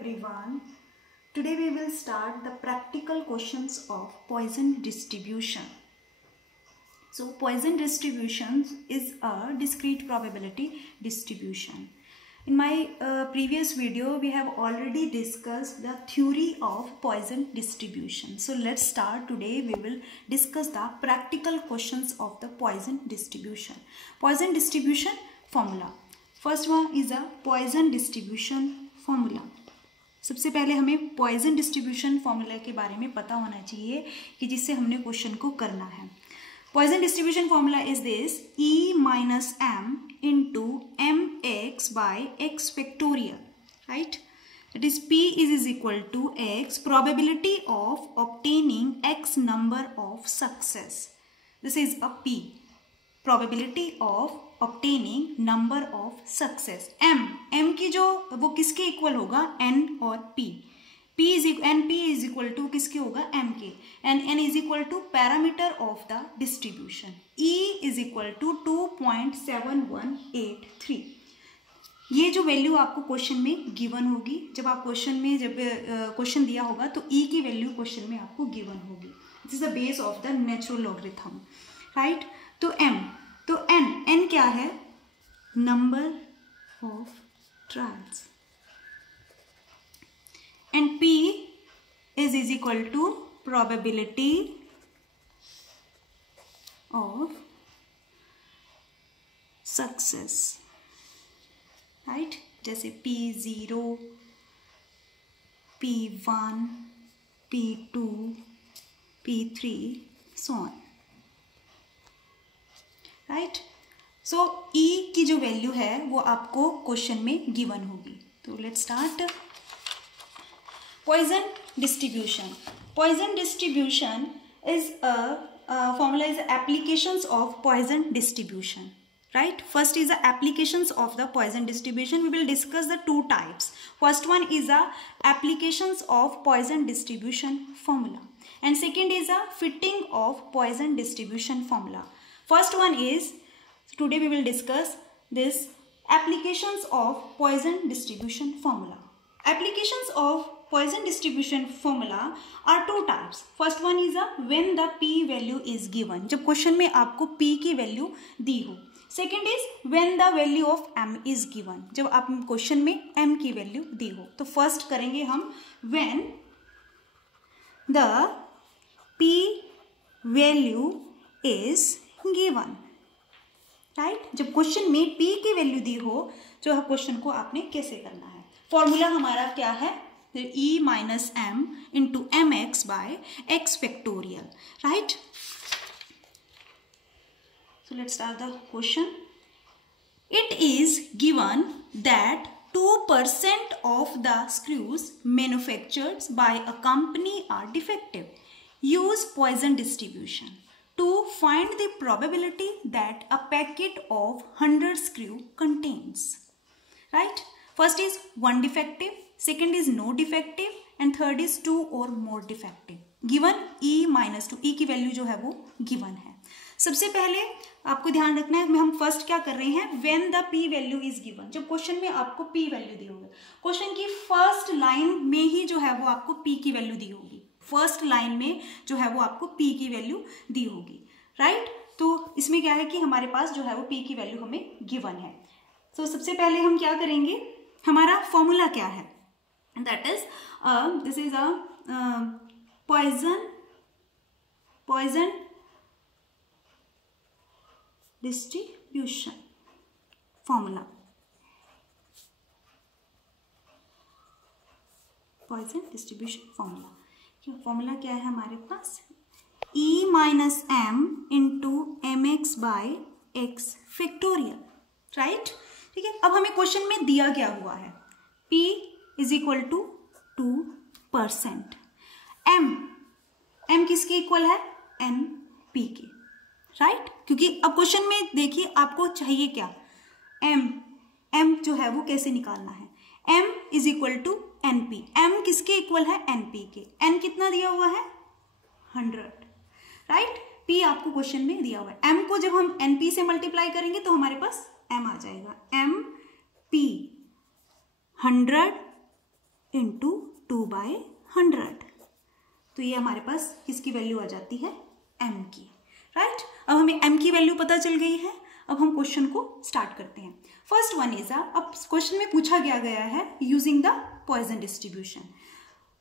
everyone. Today we will start the practical questions of Poisson distribution. So Poisson distribution is a discrete probability distribution. In my previous video we have already discussed the theory of Poisson distribution. So let's start. Today we will discuss the practical questions of the Poisson distribution. Poisson distribution formula. First one is a Poisson distribution formula. सबसे पहले हमें poison distribution formula के बारे में पता होना चाहिए कि जिससे हमने क्वेश्चन को करना है. Poisson distribution formula is this E minus m into m x by x factorial, right. It is P is equal to x probability of obtaining x number of success. This is a P, probability of obtaining number of success. M की जो वो किसके equal होगा n और P. P is equal to किसके होगा m के, and n is equal to parameter of the distribution. E is equal to 2.7183. ये जो वैल्यू आपको क्वेश्चन में गिवन होगी, जब आप क्वेश्चन दिया होगा तो E की वैल्यू क्वेश्चन में आपको गिवन होगी. This is the base of the natural logarithm, right. तो n क्या है? Number of trials. And P is equal to probability of success, right. जैसे P0, P1, P2, P3 so on, right. So E की जो value है वो आपको question में गिवन होगी. तो let's start. Poisson distribution. Poisson distribution is formula is applications of Poisson distribution, right. First is the applications of the Poisson distribution. We will discuss the two types. First one is the applications of Poisson distribution formula, and second is the fitting of Poisson distribution formula. First one is, today we will discuss this applications of Poisson distribution formula. Applications of Poisson distribution formula are two types. First one is when the P value is given, जब question में आपको P की value दी हो. Second is when the value of M is given, जब आप question में M की value दी हो. तो फर्स्ट करेंगे हम when the P value is given, right. जब क्वेश्चन में P की वैल्यू दी हो, जो है क्वेश्चन को आपने कैसे करना है. फॉर्मूला हमारा क्या है? E minus m into mx by x factorial, right. So let's start the question. It is given that 2% of the screws manufactured by a company are defective. Use Poisson distribution to find the probability that a packet of 100 screw contains, right. First is one defective, second is no defective, and third is two or more defective. Given E minus 2, E की value जो है वो given है. सबसे पहले आपको ध्यान रखना है, हम फर्स्ट क्या कर रहे हैं, when the P value is given. जब क्वेश्चन में आपको P वैल्यू दी होगी, क्वेश्चन की फर्स्ट लाइन में ही जो है वो आपको P की वैल्यू दी होगी. फर्स्ट लाइन में जो है वो आपको P की वैल्यू दी होगी, राइट. तो इसमें क्या है कि हमारे पास जो है वो P की वैल्यू हमें गिवन है. तो सबसे पहले हम क्या करेंगे, हमारा फॉर्मूला क्या है, that is this is a Poisson distribution formula. Poisson distribution formula. Formula क्या है हमारे पास? E minus m into mx by x factorial, right. ठीक है. अब हमें क्वेश्चन में दिया क्या हुआ है, P is equal to 2%. M किसके इक्वल है? NP के, राइट. क्योंकि अब क्वेश्चन में देखिए आपको चाहिए क्या, M जो है वो कैसे निकालना है. M is equal to NP. M किसके इक्वल है? NP के. N कितना दिया हुआ है? 100, राइट. P आपको क्वेश्चन में दिया हुआ है. M को जब हम NP से मल्टीप्लाई करेंगे तो हमारे पास M आ जाएगा. MP 100 into 2/100। तो ये हमारे पास किसकी वैल्यू आ जाती है, m की, राइट। अब हमें m की वैल्यू पता चल गई है। अब हम क्वेश्चन को स्टार्ट करते हैं। फर्स्ट वन इज अब क्वेश्चन में पूछा गया है using the Poisson distribution.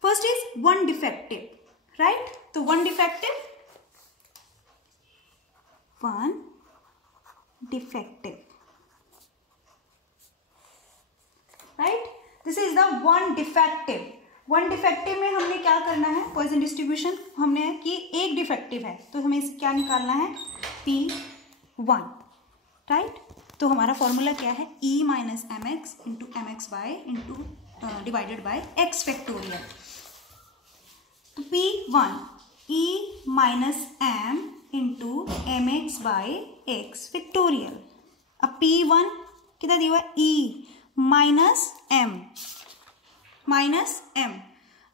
First is one defective, right. तो one defective, right, this is the one defective. One defective में हमने क्या करना है, पॉइजन डिस्ट्रीब्यूशन हमने कि एक डिफेक्टिव है तो हमें इसे क्या निकालना है, P1, राइट। तो हमारा फॉर्मूला क्या है, E minus m x into m x by into divided by x factorial. तो P1 E minus m into m x by x factorial. अब P1 कितना दिया हुआ है, E माइनस एम।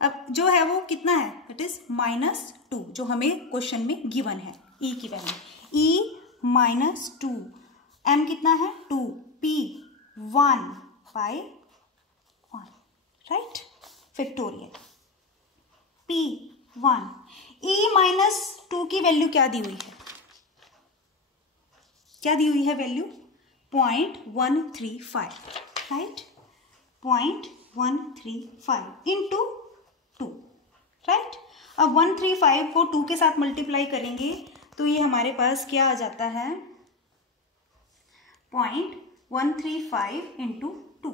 अब जो है वो कितना है, इट इज -2, जो हमें क्वेश्चन में गिवन है, E की वैल्यू E -2, M कितना है 2, P1/1, right, factorial P1। E -2 की वैल्यू क्या दी हुई है, वैल्यू 0.135, राइट, 0.135 इंटू 2, राइट। अब 135 को 2 के साथ मल्टीप्लाई करेंगे तो ये हमारे पास क्या आ जाता है, 0.135 इंटू 2,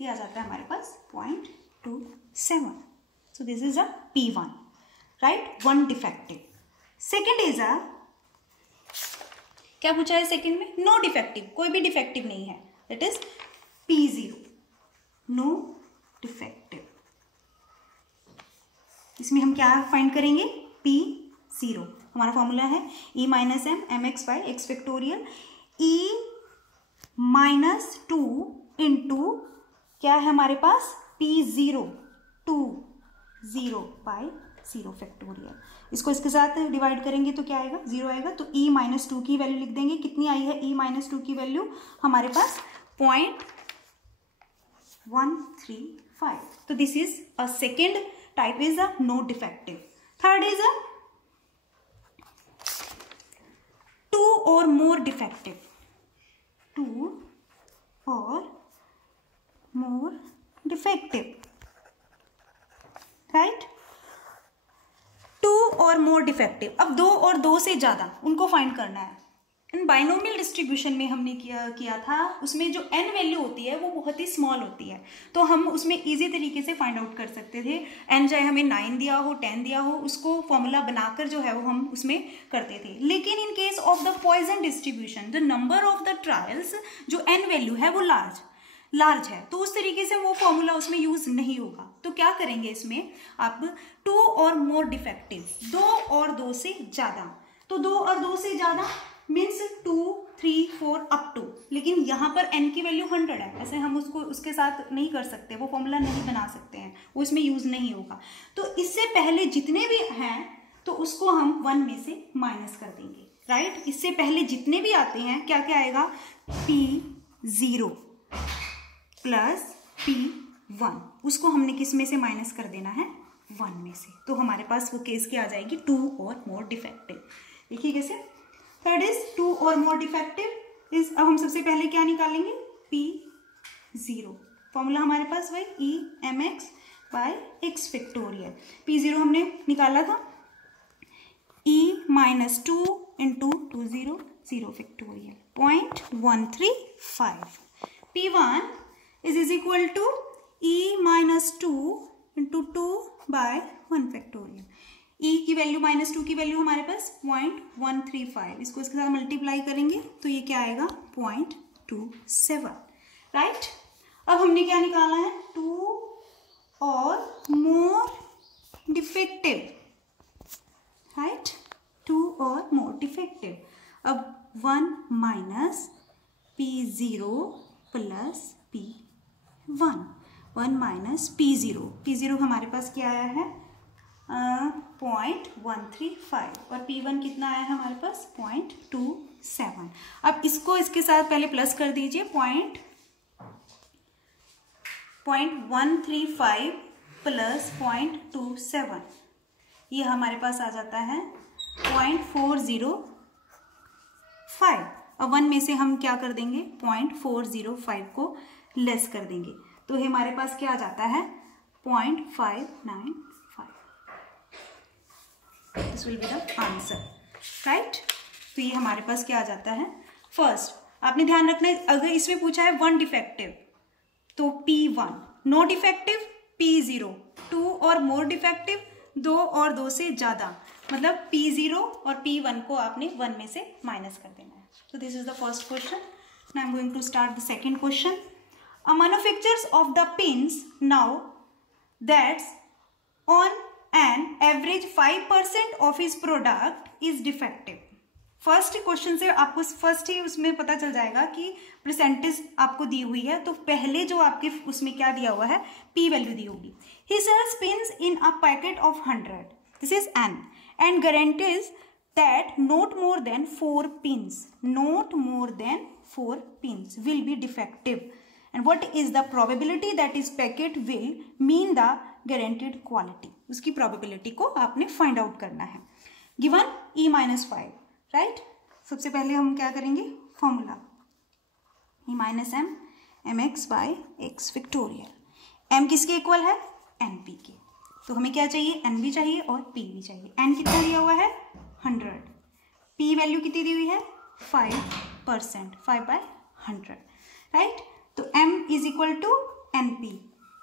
ये आ जाता है हमारे पास 0.27। So this is a P1, right, one defective. Second is a, क्या पूछा है सेकेंड में, नो डिफेक्टिव, कोई भी डिफेक्टिव नहीं है, that is P0, no defective. इसमें हम क्या फाइंड करेंगे, P0। हमारा फॉर्मूला है E minus m m x by x factorial, E -2 into क्या है हमारे पास, P0 0/0 फैक्टोरियल। इसको इसके साथ डिवाइड करेंगे तो क्या आएगा, 0 आएगा। तो E -2 की वैल्यू लिख देंगे, कितनी आई है E -2 की वैल्यू हमारे पास 0.135। तो this is a second type is a no defective. Third is a 2 or more defective, 2 or more defective, right, 2 or more defective. अब 2 और 2 से ज़्यादा उनको फाइंड करना है। इन बाइनोमियल डिस्ट्रीब्यूशन में हमने किया था, उसमें जो n वैल्यू होती है वो बहुत ही स्मॉल होती है, तो हम उसमें इजी तरीके से फाइंड आउट कर सकते थे। n चाहे हमें 9 दिया हो, 10 दिया हो, उसको फॉर्मूला बनाकर जो है वो हम उसमें करते थे। लेकिन in case of the Poisson distribution, the number of the trials, जो n वैल्यू है वो लार्ज है, तो उस तरीके से वो फॉर्मूला उसमें यूज नहीं होगा। तो क्या करेंगे इसमें, आप 2 और मोर डिफेक्टिव, 2 और 2 से ज़्यादा, तो 2 और 2 से ज़्यादा मीन्स 2, 3, 4 अप टू, लेकिन यहाँ पर n की वैल्यू 100 है, ऐसे हम उसको उसके साथ नहीं कर सकते, वो फॉर्मूला नहीं बना सकते हैं, वो इसमें यूज नहीं होगा। तो इससे पहले जितने भी हैं तो उसको हम 1 में से माइनस कर देंगे, राइट। इससे पहले जितने भी आते हैं क्या क्या आएगा, P0 प्लस P1, उसको हमने किस में से माइनस कर देना है, 1 में से। तो हमारे पास वो केस क्या आ जाएगी, 2 और मोर डिफेक्टिव। देखिए कैसे, third is 2 or more defective is, अब हम सबसे पहले क्या निकालेंगे, P0, फॉर्मूला हमारे पास वही E mx by x factorial. P0 हमने निकाला था E -2 into 2 0 factorial 0.135। P1 is equal to E -2 into 2/1 factorial. E की वैल्यू -2 की वैल्यू हमारे पास 0.135, इसको इसके साथ मल्टीप्लाई करेंगे तो ये क्या आएगा, 0.27, राइट। अब हमने क्या निकाला है, 2 or more defective, right, 2 or more defective. अब 1 minus P0 plus P1, 1 minus P0 हमारे पास क्या आया है, 0.135, और P1 कितना आया है हमारे पास, 0.27। अब इसको इसके साथ पहले प्लस कर दीजिए, 0.135 प्लस 0.27, ये हमारे पास आ जाता है 0.405। अब 1 में से हम क्या कर देंगे, 0.405 को लेस कर देंगे, तो ये हमारे पास क्या आ जाता है 0.595। This will be the answer, right. तो ये हमारे पास क्या आ जाता है। फर्स्ट आपने ध्यान रखना है, अगर इसमें पूछा है 1 डिफेक्टिव तो P1, no defective P0, 2 or more defective 2 और 2 से ज्यादा, मतलब P0 और P1 को आपने 1 में से माइनस कर देना है। So this is the first question. Now I'm going to start the second question. A manufacturer of the pins now that's on an average 5% of his product is defective. First question से आपको first ही उसमें पता चल जाएगा कि percentage आपको दी हुई है, तो पहले जो आपके उसमें क्या दिया हुआ है, P वैल्यू दी होगी। He sells pins in a packet of 100. This is N and guarantees that not more than 4 pins will be defective. And what is the probability that his packet will mean the guaranteed quality? उसकी probability को आपने find out करना है। Given E-5, right? सबसे पहले हम क्या करेंगे, formula E-M mx by x factorial। m किसके इक्वल है, np के, तो हमें क्या चाहिए, n भी चाहिए और p भी चाहिए। n कितना दिया हुआ है 100, p वैल्यू कितनी दी हुई है 5%, 5/100, राइट। तो m is equal to np,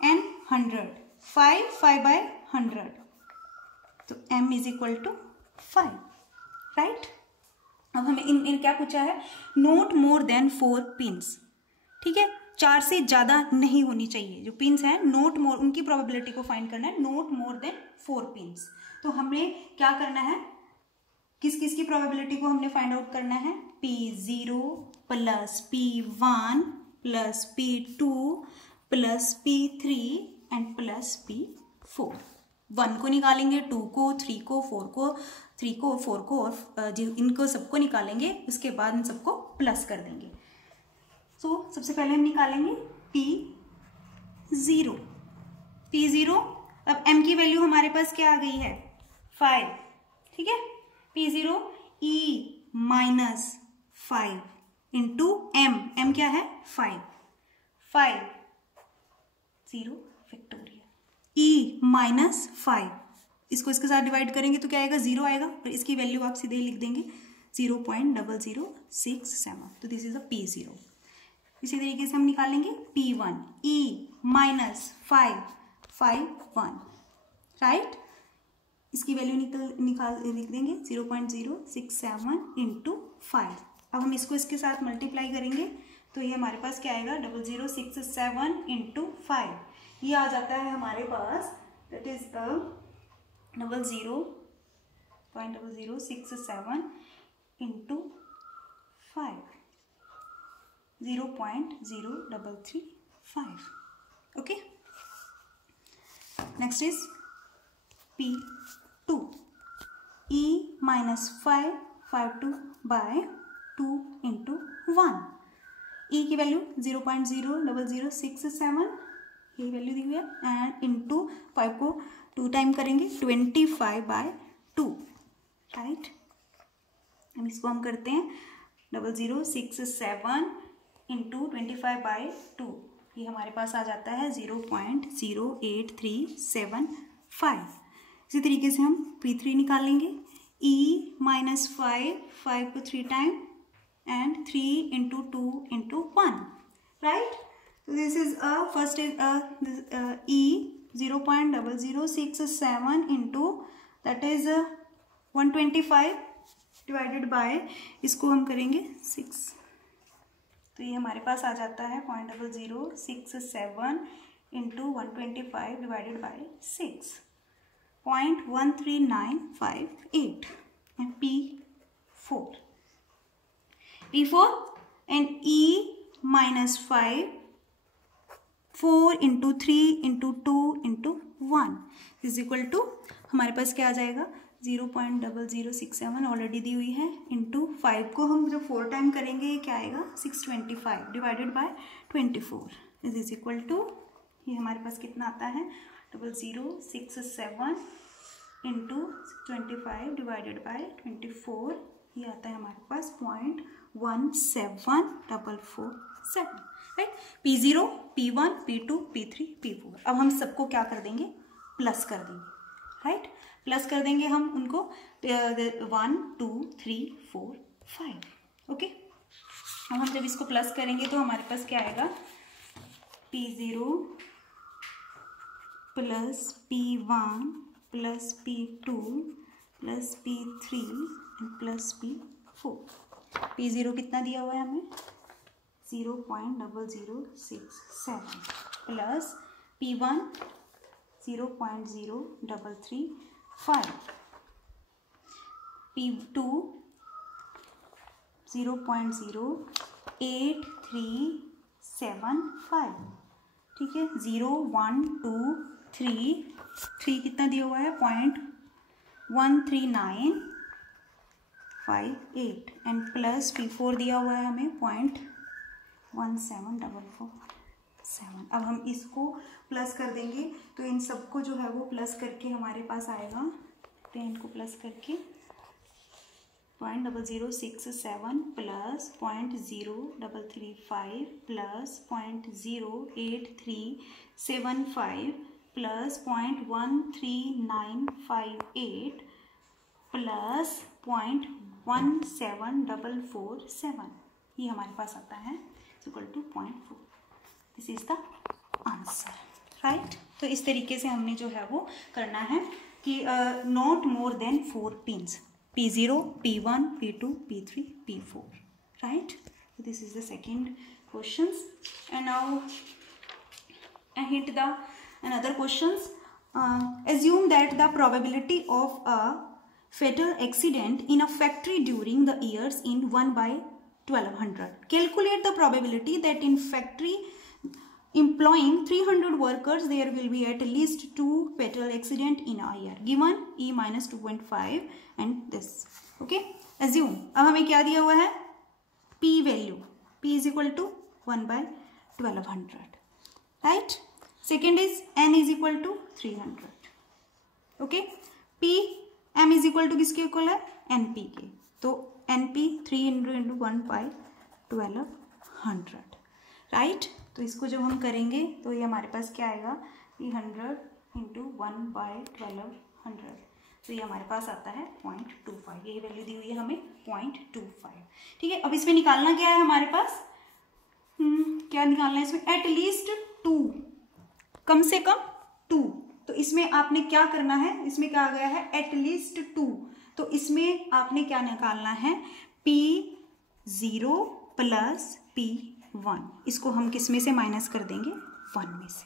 n 100, 5/100, तो m is equal to 5, right. अब हमें इन क्या पूछा है, नोट मोर देन 4 पिंस, ठीक है, 4 से ज्यादा नहीं होनी चाहिए। जो पिंस है नोट मोर, उनकी प्रोबेबिलिटी को फाइंड करना है, नोट मोर देन 4 पिंस। तो हमें क्या करना है, किस किस की प्रोबेबिलिटी को हमने फाइंड आउट करना है, P0 plus P1 plus P2 plus P3 and plus P4। 1 को निकालेंगे, 2 को, 3 को, 4 को, 3 को, 4 को और इनको सबको निकालेंगे, उसके बाद इन सबको प्लस कर देंगे। सो सबसे पहले हम निकालेंगे P0। अब m की वैल्यू हमारे पास क्या आ गई है 5, ठीक है। P0 E-5 इंटू m क्या है 5 0 फैक्टोरियल E-5, इसको इसके साथ डिवाइड करेंगे तो क्या आएगा 0 आएगा, और इसकी वैल्यू आप सीधे ही लिख देंगे 0.0067। तो दिस इज अ P0। इसी तरीके से हम निकालेंगे P1 E-5 1, राइट। इसकी वैल्यू लिख देंगे 0.067 इंटू 5। अब हम इसको इसके साथ मल्टीप्लाई करेंगे तो ये हमारे पास क्या आएगा 0067 इंटू 5, ये आ जाता है हमारे पास, that is 0.0067 into 5, 0.0335। Okay, next is P2 E-5 by 2 into 1। E की वैल्यू 0.00067, ये वैल्यू दी हुई है, एंड इंटू 5 को 2 टाइम करेंगे 25/2, राइट। अब इसको हम करते हैं 0067 इंटू 25/2, ये हमारे पास आ जाता है 0.08375। इसी तरीके से हम P3 निकालेंगे, E-5 को 3 time and 3 into 2 into 1, right? So this is first is E 0.0067 into that is 125 divided by, इसको हम करेंगे 6, तो ये हमारे पास आ जाता है 0.0067 into 125 divided by 6, 0.13958 and P4 and E-5 4 into 3 into 2 into 1 is equal to, हमारे पास क्या आ जाएगा 0.0067 ऑलरेडी दी हुई है, इंटू 5 को हम जब 4 टाइम करेंगे क्या आएगा 625 divided by 24 is equal to ये हमारे पास कितना आता है 0067 इंटू 25 डिवाइडेड बाय 24, ये आता है हमारे पास 0.17447, right. P0, P1, P2, P3, P4। अब हम सबको क्या कर देंगे, प्लस कर देंगे, राइट। प्लस कर देंगे हम उनको 1 2 3 4 5, ओके। अब हम जब इसको प्लस करेंगे तो हमारे पास क्या आएगा, P0 plus P1 plus P2 plus P3 and plus P4। P0 कितना दिया हुआ है हमें 0.0067 प्लस P1 0.0335, P2 0.08375, ठीक है। 0 1 2 3 कितना दिया हुआ है 0.13958 एंड प्लस P4 दिया हुआ है हमें 0.17447। अब हम इसको प्लस कर देंगे तो इन सबको जो है वो प्लस करके हमारे पास आएगा, तो इनको प्लस करके 0.0067 प्लस 0.0335 प्लस 0.08375 प्लस 0.13958 प्लस 0.17447, ये हमारे पास आता है equal to 0.4। This is the answer, right. तो इस तरीके से हमने जो है वो करना है कि not more than 4 pins, P0, P1, P2, P3, P4, right? So this is the second questions, and now I hit the another questions. Assume that the probability of a fatal accident in a factory during the years in 1/1200. Calculate the probability that in factory employing 300 workers there will be at least 2 fatal accident in a year, given E minus 2.5 and this, okay. Assume, अब हमें क्या दिया हुआ है, P value, P is equal to 1/1200, right. Second is N is equal to 300, okay. P M is equal to किसके equal है, NP के, तो NP 300 into 1/1200, right. तो इसको जब हम करेंगे तो ये हमारे पास क्या आएगा 300 into 1/1200, तो ये हमारे पास आता है 0.25, यही वैल्यू दी हुई है हमें 0.25, ठीक है। अब इसमें निकालना क्या है हमारे पास, क्या निकालना है इसमें, एटलीस्ट 2, कम से कम 2, तो इसमें आपने क्या करना है, इसमें क्या आ गया है एटलीस्ट 2, तो इसमें आपने क्या निकालना है P0 प्लस P1, इसको हम किस में से माइनस कर देंगे 1 में से,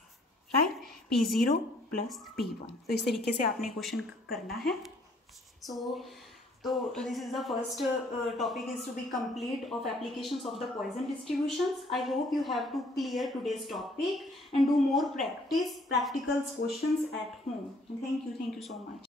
राइट। P0 प्लस P1, तो इस तरीके से आपने क्वेश्चन करना है। So this is the first topic is to be complete of applications of the Poisson distributions. I hope you have to clear today's topic and do more practical questions at home. Thank you so much.